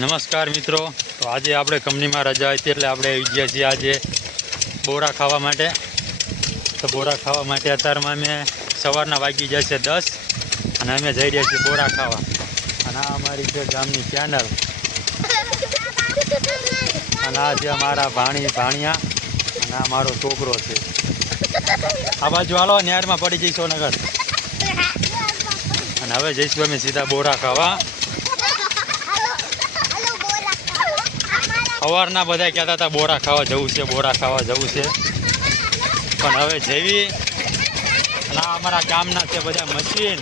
નમસ્કાર મિત્રો, તો આજે આપણે કંપનીમાં રજા હતી એટલે આપણે આવી ગયા છીએ આજે બોરા ખાવા માટે. તો બોરા ખાવા માટે અત્યારમાં અમે સવારના વાગી જાય છે 10 અને અમે જઈ રહ્યા છીએ બોરા ખાવા. અને આ અમારી છે ગામની ચેનલ અને આ છે અમારા ભાણિયા અને આ મારો છોકરો છે. આ બાજુ હાલો, નેરમાં પડી જઈશું નગર. અને હવે જઈશું અમે સીધા બોરા ખાવા. સવારના બધા કહેતા હતા બોરા ખાવા જવું છે, બોરા ખાવા જવું છે, પણ હવે જેવી અને અમારા ગામના છે બધા મશીન,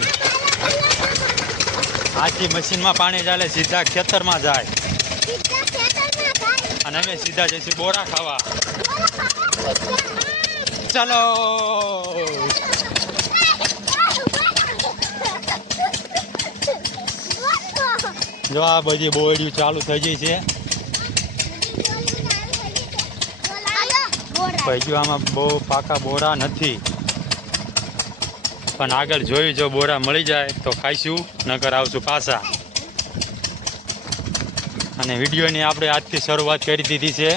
આથી મશીનમાં પાણી ચાલે સીધા ખેતરમાં જાય અને અમે સીધા જઈશું બોરા ખાવા. ચાલો જો આ બધી બોરડીઓ ચાલુ થઈ ગઈ છે. હજુ આમાં બહુ પાકા બોરા નથી, પણ આગળ જોયું જો બોરા મળી જાય તો ખાઈશું, નકર આવશું પાછા. અને વિડીયોની આપણે આજથી શરૂઆત કરી દીધી છે.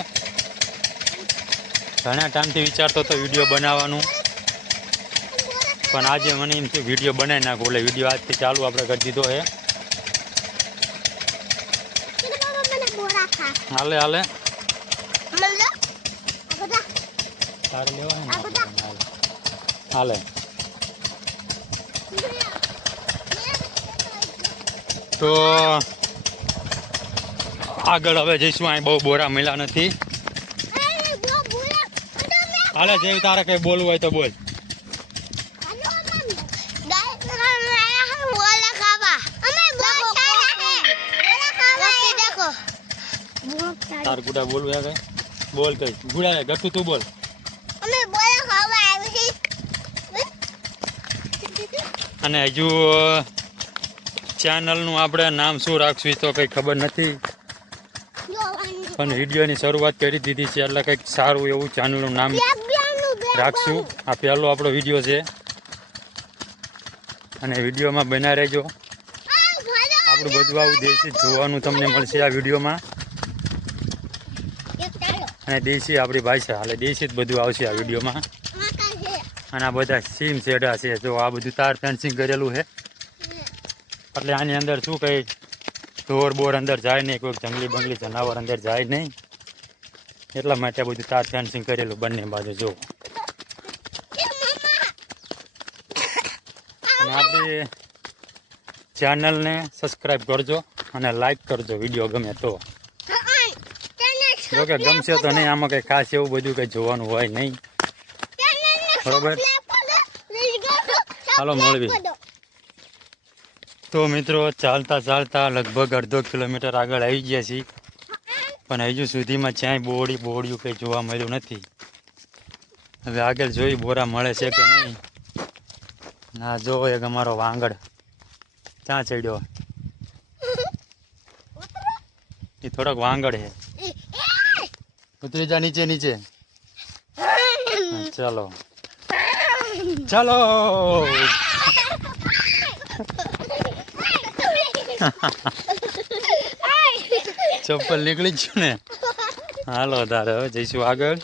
ઘણા ટાઈમથી વિચારતો હતો વિડીયો બનાવવાનું, પણ આજે મને એમ થયું વિડીયો બનાવી નાખો, એટલે વિડીયો આજથી ચાલુ આપણે કરી દીધો છે. હાલે હાલે તારે લેવા હાલે. તો આગળ હવે જઈશું. અહીં બહુ બોરા મળ્યા નથી. હાલે જેવી તારે કઈ બોલવું હોય તો બોલ. તાર ગુડા બોલવું કઈ બોલ, કઈ ગુડા ગટુ તું બોલ. અને હજુ ચેનલનું આપણે નામ શું રાખશું તો કંઈ ખબર નથી, પણ વિડીયોની શરૂઆત કરી દીધી છે એટલે કંઈક સારું એવું ચેનલનું નામ રાખશું. આ પહેલો આપણો વિડીયો છે અને વિડીયોમાં બના રહેજો. આપણું બધું આવું દેશી જોવાનું તમને મળશે આ વિડીયોમાં. અને દેશી આપણી ભાષા એટલે દેશી જ બધું આવશે આ વિડીયોમાં. અને આ બધા સીમ શેડા છે, જો આ બધું તાર ફેન્સિંગ કરેલું છે એટલે આની અંદર શું કંઈ ઢોર બોર અંદર જાય નહીં, કોઈ જંગલી બંગલી જનાવર અંદર જાય નહીં, એટલા માટે બધું તાર ફેન્સિંગ કરેલું બંને બાજુ જો. અને આપણી ચેનલને સબસ્ક્રાઈબ કરજો અને લાઈક કરજો વિડીયો ગમે તો. જોકે ગમશે તો નહીં, આમાં કંઈ ખાસ એવું બધું કંઈ જોવાનું હોય નહીં, બરોબર. હાલો મળવી. તો મિત્રો ચાલતા ચાલતા લગભગ અડધો કિલોમીટર આગળ આવી ગયા છીએ, પણ હજુ સુધીમાં ક્યાંય બોરડિયું કંઈ જોવા મળ્યું નથી. હવે આગળ જોઈ બોરા મળે છે કે નહીં. ના જો એક અમારો વાંગડ ક્યાં ચડ્યો, એ થોડોક વાંગડ છે. ઉતરી જા નીચે નીચે. ચાલો ચાલો ચપ્પલ નીકળી ગયું ને. હાલો તારે હવે જઈશું આગળ.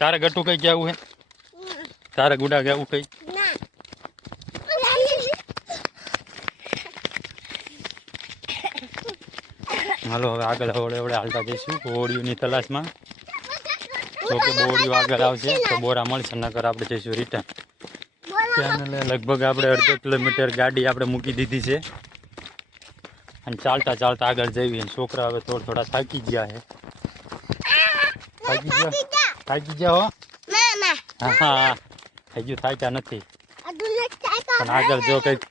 તારે ગટું કઈ કેવું હે? તારે ગુડા કેવું કઈ? હાલો હવે આગળ હવડે હવડે હાલતા જઈશું બોરડીઓની તલાશમાં. તો કે બોરડીઓ આગળ આવશે તો બોરા મળશે, નકર આપણે જઈશું રિટર્ન. ચેનલે લગભગ આપણે અડધો કિલોમીટર ગાડી આપણે મૂકી દીધી છે અને ચાલતા ચાલતા આગળ જઈએ. છોકરા હવે થોડા થાકી ગયા છે. થાકી ગયા હો? હા હજુ થાક્યા નથી, પણ આગળ જો કંઈક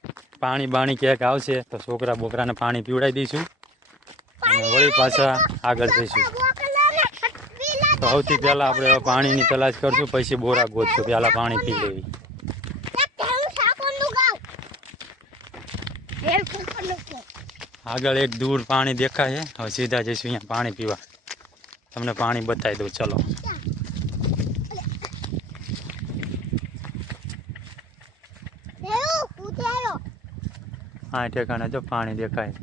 પાણી બાણી ક્યાંક આવશે તો છોકરા બોકરાને પાણી પીવડાવી દઈશું અને વળી પાછા આગળ જઈશું. તો સૌથી પહેલાં આપણે પાણીની તલાશ કરશું, પછી બોરા ગોતશું. પહેલાં પાણી પી લેવી. આગળ એક દૂર પાણી દેખાય છે. હવે સીધા જઈશું અહીંયા પાણી પીવા. તમને પાણી બતાવી દઉં. ચલો હા ઠેકાણે જો પાણી દેખાય.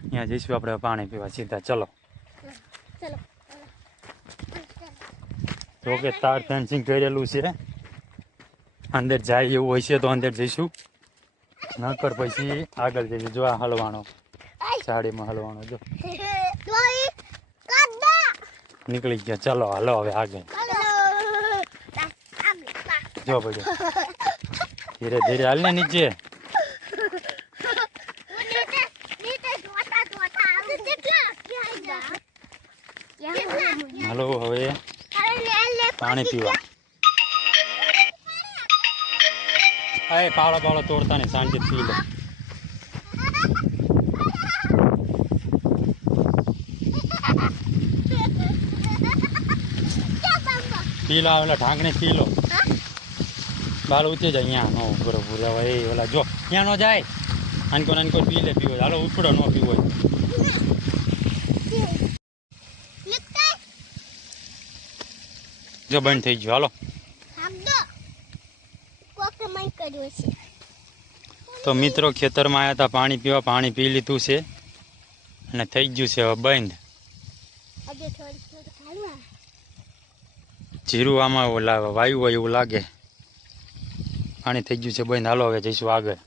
અહીંયા જઈશું આપણે પાણી પીવા સીધા. ચલો. જો કે તાર ફેન્સિંગ કરેલું છે. અંદર જાય એવું હોય છે તો અંદર જઈશું, નકર પછી આગળ જઈશું. જો આ હલવાનો, ઝાડીમાં હલવાનો જો નીકળી ગયા. ચાલો હાલો હવે આગળ. જો ભાઈ ધીરે ધીરે હાલ ને નીચે. હાલો હવે પાણી પીવા. અરે પાળો પાળો તોડતા નહીં, શાંતિ પી લો. પી લો ઓલા ઢાંકણી પી લો. બાલ ઉઠી જાય અહીંયા નો બરોબર હવે ઓલા જો ત્યાં નો જાય. નાનકો નાનકો પી લે પીવો. હાલો ઉપડો ન પીવો. જો બંધ થઈ ગયો. હાલો તો મિત્રો ખેતરમાં આવ્યા હતા પાણી પીવા. પાણી પી લીધું છે અને થઈ ગયું છે હવે બંધ. જીરું આમાં વાયુ હોય એવું લાગે. પાણી થઈ ગયું છે બંધ. હાલો હવે જઈશું આગળ.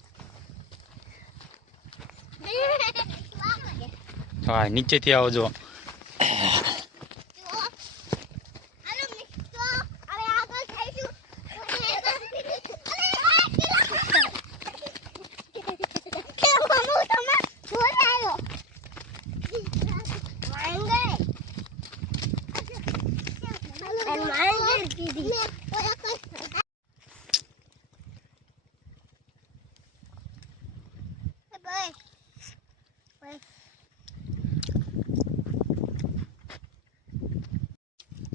હા નીચેથી આવજો.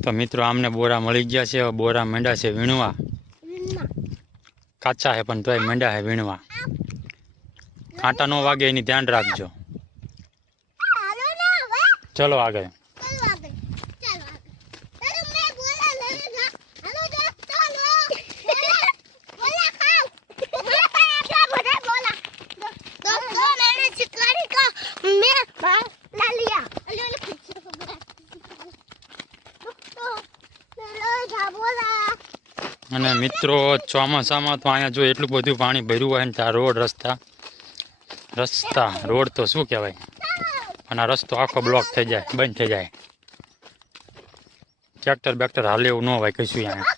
તો મિત્રો આમને બોરા મળી ગયા છે. હવે બોરા મંડ્યા છે વીણવા. કાચા છે પણ તોય મંડ્યા છે વીણવા. કાંટા નો વાગે એની ધ્યાન રાખજો. ચલો આગળ. અને મિત્રો ચોમાસામાં તો અહીંયા જો એટલું બધું પાણી ભર્યું હોય ને ત્યાં રોડ રોડ તો શું કહેવાય, અને આ રસ્તો આખો બ્લોક થઈ જાય, બંધ થઈ જાય. ટ્રેક્ટર બેક્ટર હાલે એવું ન હોય કશું અહીંયા,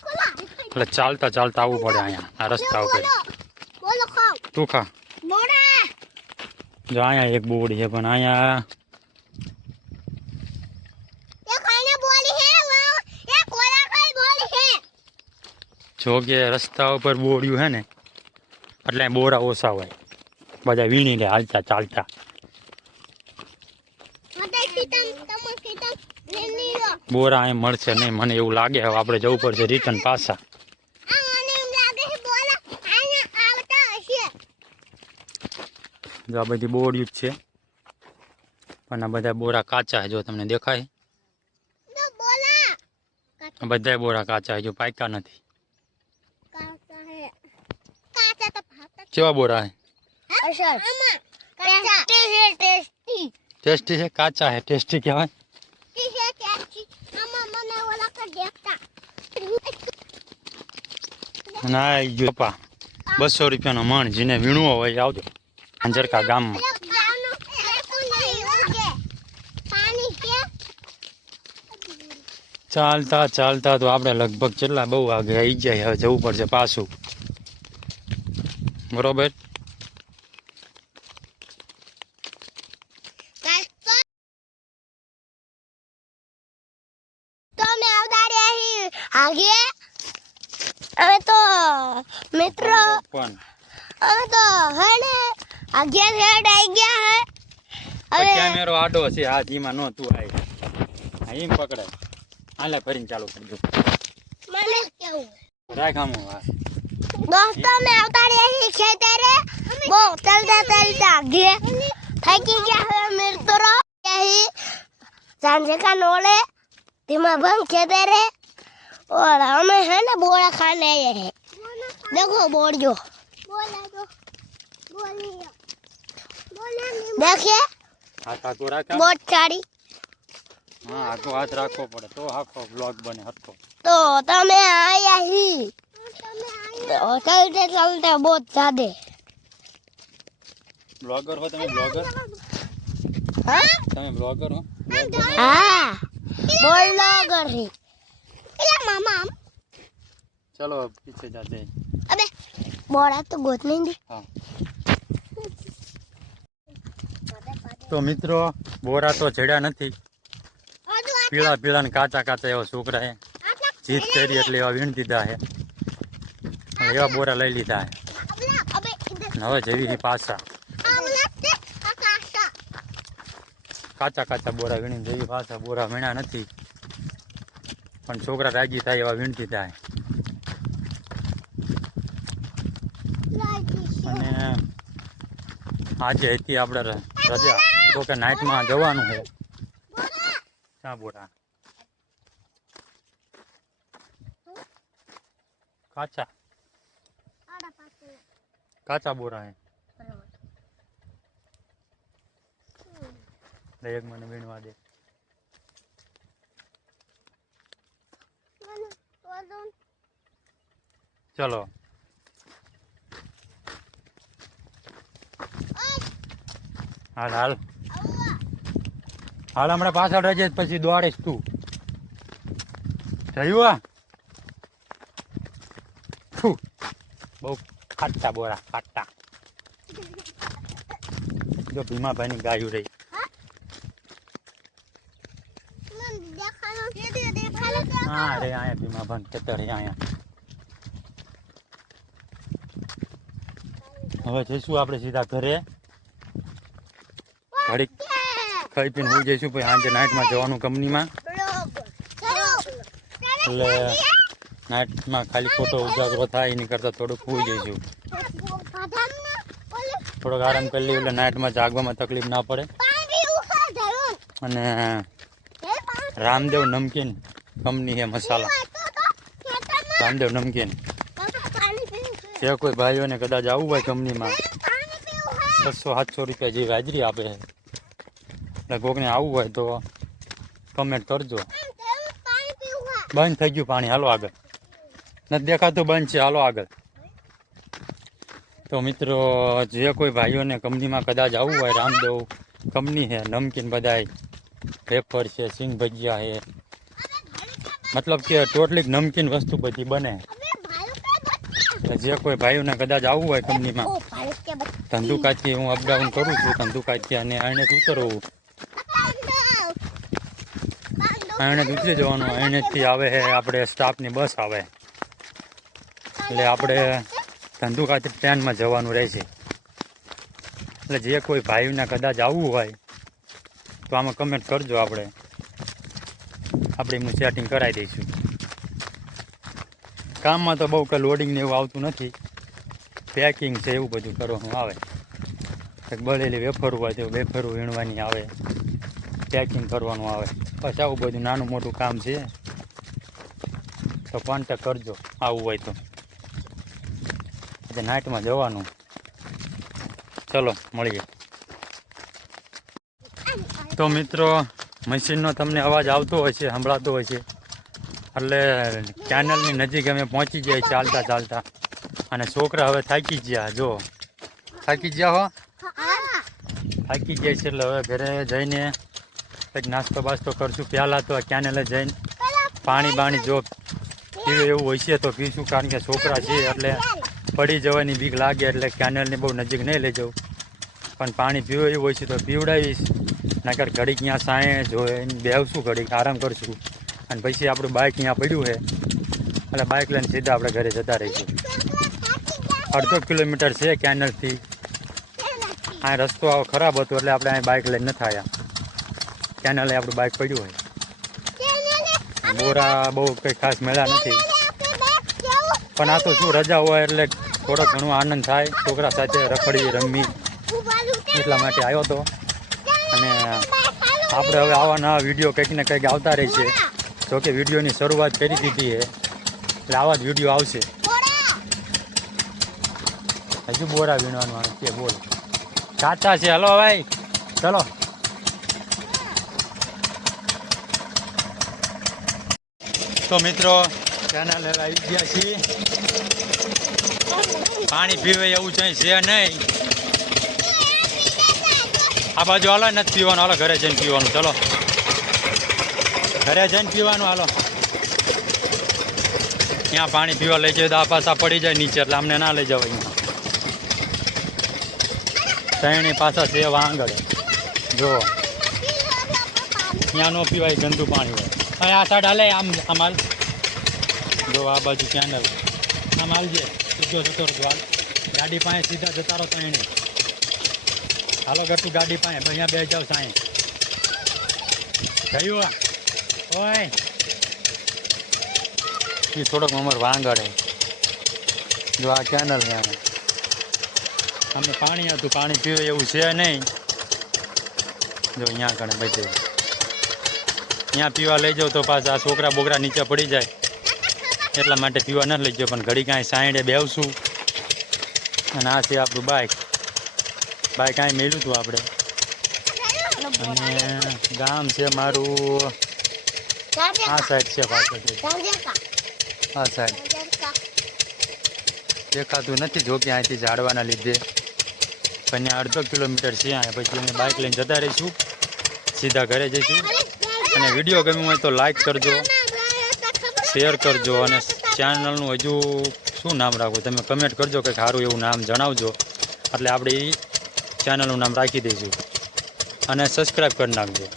એટલે ચાલતા ચાલતા આવવું પડે અહીંયા આ રસ્તા ઉપર. તું ખા. જો અહીંયા એક બોડી છે પણ અહીંયા જો કે રસ્તા ઉપર બોર્યું છે ને એટલે બોરા ઓછા હોય, બધા વીણી લે હાલતા ચાલતા. બોરા અહીં મળશે નહીં મને એવું લાગે. હવે આપણે જવું પડશે રિટર્ન પાછા. જો આ બધી બોર્યું જ છે પણ આ બધા બોરા કાચા છે. જો તમને દેખાય બધા બોરા કાચા છે, જો પાક્યા નથી. કેવા બોરા હે? ટેસ્ટી છે. કાચા હે ટેસ્ટી કહેવાય. ના જો 200 રૂપિયાનો મણ. જેને વીણવો હોય આવજો અંજરકા ગામમાં. ચાલતા ચાલતા તો આપણે લગભગ કેટલા બહુ આગે આવી જાય. હવે જવું પડશે પાછું. બરોબર. હવે તો મિત્રો હવે તો હે ને આગ્યા રેડ આવી ગયા હે. હવે કેમેરો આડો છે હાથ ઈમાં નો તું આય એમ પકડાય. હાલે ફરીને ચાલુ કરજો. મને કેવું રાખ આમ દોસ્તો મે આવતા રહી ખેતરે બહુ ચલતા ચલતા આગે થાકી ગયા હે મિત્રો. यही सांझे का नोले धीमा भंग खेतेरे और हमें है ना बोरा खाने आए हैं. देखो बोर जो देखिए हाथ आगो राखा बहुत सारी हाँ आगो हाथ રાખવો પડે તો આખો બ્લોગ બને હરખો तो तमे आया ही तो चलते चलते बहुत ज्यादा બ્લોગર હો તમે બ્લોગર हाँ તમે બ્લોગર હો हाँ बोलो गरी इला मामा चलो अब पीछे जाते हैं अबे बोरा तो गोद नहीं दे हाँ तो मित्रों बोरा तो चढ़्या નથી પીળા પીળા ને કાચા કાચા એવા છોકરા હે જીત કરી એટલે એવા વીણ દીધા હે એવા બોરા લઈ લીધા હે अबे इधर હવે જેવી પાછા કાચા કાચા બોરા વીણી જેવી પાછા બોરા વીણા નથી પણ છોકરા રાજી થાય એવા વીણ દીધા હે અને આજે હતી આપણે રજા તો કે નાઇટમાં જવાનું છે ક્યાં બોરા કાચા કાચા બોરા હે એક મને વીણવા દે ચલો હાલ હાલ હાલ હમણાં પાછળ રજે પછી દોડીશ તું થયું આ બહુ ખાટા બોરા ખાટા જો ભીમાભાઈની ગાયું રહી હા રે આયા ભીમાભાઈ ખેતર હે આયા હવે જઈશું આપણે સીધા ઘરે ઘડીક ખાઈ પીને હોઈ જઈશું પછી સાંજે નાઇટમાં જવાનું કંપનીમાં એટલે નાઇટમાં ખાલી ખોટો ઉજાગરો થાય એની કરતાં થોડુંક હોઈ જઈશું થોડોક આરામ કરી લઈએ એટલે નાઇટમાં જાગવામાં તકલીફ ના પડે અને રામદેવ નમકીન કંપની હે મસાલા રામદેવ નમકીન જે કોઈ ભાઈઓને કદાચ આવવું હોય કંપનીમાં 600-700 રૂપિયા જેવી હાજરી આપે છે એટલે કોકને આવવું હોય તો કમેન્ટ કરજો બંધ થઈ ગયું પાણી હાલો આગળ નથી દેખાતું બંધ છે હાલો આગળ તો મિત્રો જે કોઈ ભાઈઓને કંપનીમાં કદાચ આવવું હોય રામદેવ કંપની છે નમકીન બધાય વેફર છે સિંગ ભજીયા છે મતલબ કે ટોટલી નમકીન વસ્તુ બધી બને જે કોઈ ભાઈઓને કદાચ આવવું હોય કંપનીમાં ધંધુકાથી હું અપડાઉન કરું છું ધંધુકાથી અને આને ઉતરવું આને ઉતરી જવાનું અહીંથી આવે છે આપણે સ્ટાફની બસ આવે એટલે આપણે ધંધુકાથી ટ્રેનમાં જવાનું રહેશે એટલે જે કોઈ ભાઈઓને કદાચ આવવું હોય તો આમાં કમેન્ટ કરજો આપણે એમનું સેટિંગ કરાવી દઈશું કામમાં તો બહુ કંઈ લોડિંગ ને એવું આવતું નથી પેકિંગ છે એવું બધું કરવાનું આવે કંઈક બળેલી વેફરું હોય તો વેફરું વીણવાની આવે પેકિંગ કરવાનું આવે બસ આવું બધું નાનું મોટું કામ છે તો કોન્ટેક કરજો આવવું હોય તો આજે નાઇટમાં જવાનું ચલો મળીએ તો મિત્રો મશીનનો તમને અવાજ આવતો હોય છે સંભળાતો હોય છે એટલે કેનલની નજીક અમે પહોંચી ગયા ચાલતા ચાલતા અને છોકરા હવે થાકી ગયા જો થાકી ગયા હો થાકી ગયા છે એટલે હવે ઘરે જઈને કંઈક નાસ્તો બાસ્તો કરશું પહેલાં તો કેનલે જઈને પાણી બાણી જો પીવે એવું હોય છે તો પીશું કારણ કે છોકરા છે એટલે પડી જવાની બીક લાગે એટલે કેનલની બહુ નજીક નહીં લઈ જાઉં પણ પાણી પીવે એવું હોય છે તો પીવડાવીશ નકર ઘડીક ત્યાં સાંયે જોઈને બેસશું ઘડીક આરામ કરશું અને પછી આપણું બાઇક ત્યાં પડ્યું છે એટલે બાઇક લઈને સીધા આપણે ઘરે જતા રહીશું 1.5 કિલોમીટર છે કેનલથી આ રસ્તો આવો ખરાબ હતો એટલે આપણે અહીં બાઇક લઈને નથી આવ્યા કેનલે આપણું બાઇક પડ્યું હોય બોરા બહુ કંઈ ખાસ મળ્યા નથી પણ આ તો શું રજા હોય એટલે થોડો ઘણો આનંદ થાય છોકરા સાથે રખડી રમવી એટલા માટે આવ્યો હતો અને આપણે હવે આવા નવા વિડીયો કંઈક ને કંઈક આવતા રહે છે જોકે વિડીયોની શરૂઆત કરી દીધી છે એટલે આવા જ વિડીયો આવશે હજુ બોરા વીણવાનું આવે છે બોલ કાચા છે હલો ભાઈ ચલો તો મિત્રો કેનાલ આવી ગયા છીએ પાણી પીવે એવું કંઈ છે નહીં આ બાજુ હાલો નથી પીવાનું હાલો ઘરે જઈને પીવાનું ચલો ઘરે જઈને પીવાનું હાલો ત્યાં પાણી પીવા લઈ જાય તો આ પાછા પડી જાય નીચે એટલે અમને ના લઈ જવાય ત્રણેય પાછા છે વાંગળ જો ત્યાં ન પીવાય ગંદુ પાણી હોય અને આ સાઈડ હાલે આમ હાલ જો આ બાજુ કેનલ આમ હાલજે સીધો જતો રહો હાલ ગાડી પાસે સીધા જતા રહો ત્રણે હાલો કરતું ગાડી પાસે અહીંયા બે જાવ સાંઈ ગયું ઓય એ થોડોક અમાર વાંગળ જો આ કેનલ ને અમે પાણી હતું પાણી પીવે એવું છે નહીં જો અહીંયા કણે બધે અહીંયા પીવા લઈ જાઓ તો પાછા આ છોકરા બોકરા નીચે પડી જાય એટલા માટે પીવા ન લઈ જાઓ પણ ઘડી કાંઈ સાઈડે બેસું અને આ છે આપણું બાઇક કાંઈ મેળ્યું હતું આપણે અને ગામ છે મારું આ સાઈડ છે પાછળ આ સાઈડ દેખાતું નથી જો કે અહીંથી ઝાડવાના લીધે પણ અડધો કિલોમીટર છે અહીંયા પછી અમે બાઇક લઈને જતા રહીશું સીધા ઘરે જઈશું અને વિડીયો ગમ્યો હોય તો લાઈક કરજો શેર કરજો અને ચેનલનું હજુ શું નામ રાખવું તમે કમેન્ટ કરજો કે સારું એવું નામ જણાવજો એટલે આપણે એ ચેનલનું નામ રાખી દઈશું અને સબસ્ક્રાઈબ કરી નાખજો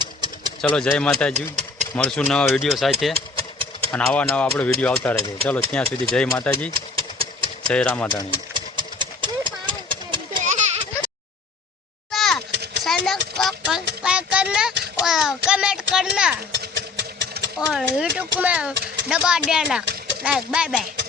ચલો જય માતાજી મળશું નવા વિડીયો સાથે અને આવા નવા આપણે વિડીયો આવતા રહેશે ચલો ત્યાં સુધી જય માતાજી जय रामाधणी चैनल को सब्सक्राइब करना और कमेंट करना और यूट्यूब में दबा देना लाइक बाय बाय।